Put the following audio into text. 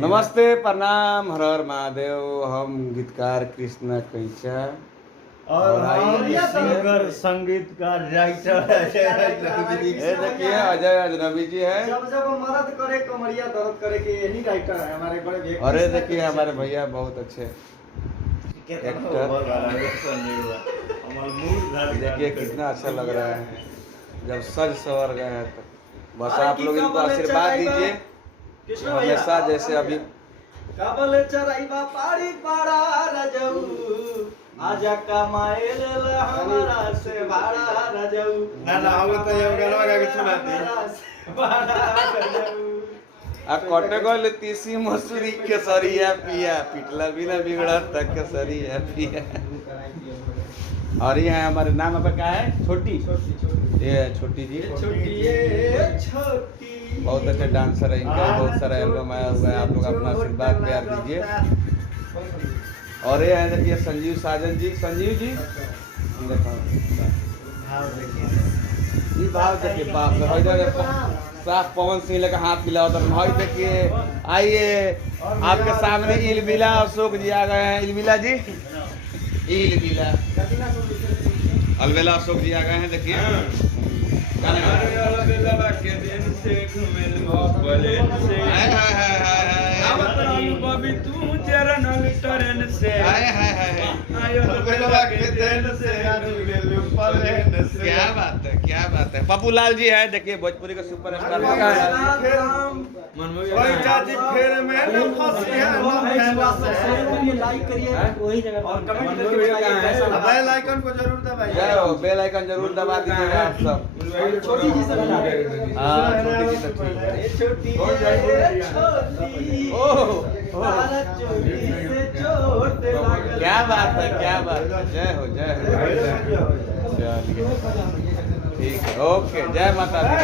नमस्ते, प्रणाम, हर हर महादेव। हम गीतकार कृष्णा कैचा और आइए सिंगर संगीतकार राइटर ये देखिए अजय अजनबी जी है। जब जब मदद करे कमरिया दर्द करे के यही राइटर है हमारे बड़े व्यक्ति। और ये देखिए हमारे भैया बहुत अच्छे देखिए कितना अच्छा लग रहा है जब सज सवर गए हैं तो बस आप लोग इनको आशीर्वाद दीजिए हमेशा जैसे अभी काबल चराइबा पाड़ी पाड़ा रजऊ आजा कमाए ले हमारा से भाड़ा रजऊ ना हम तो ये गाना गा के सुनाते आ कटे गए तीसी मसूरी केसरिया पिया पिटला बिना बिगड़ा तक केसरिया पिया। और ये है हमारे नाम आपका क्या है? छोटी ये छोटी जी छोटी बहुत अच्छे डांसर है इनका बहुत सारा एल्बम आया हुआ है। आप लोग अपना आशीर्वाद प्यार दीजिए। और ये है देखिए संजीव साजन जी। संजीव जी ये भाव देखिए बाप रे इधर साफ पवन सिंह लेकर हाथ मिला होता भाई देखिए। आइए आपके सामने इलबिला अशोक जी आ गए हैं। इलबिला जी इलबिला अलबेला अशोक जी आ गए हैं। देखिए क्या बात है। पप्पू लाल जी है देखिए भोजपुरी का सुपर स्टार। लाइक करिए वही जगह और कमेंट करके बताइए बेल आइकन को जरूर दबाइए। जय हो, बेल आइकन जरूर दबा दीजिएगा आप सब। छोटी जी से हाँ छोटी जी सब ठीक है। छोटी क्या बात है क्या बात है। जय हो जय हो। चलिए ठीक है ओके जय माता दी।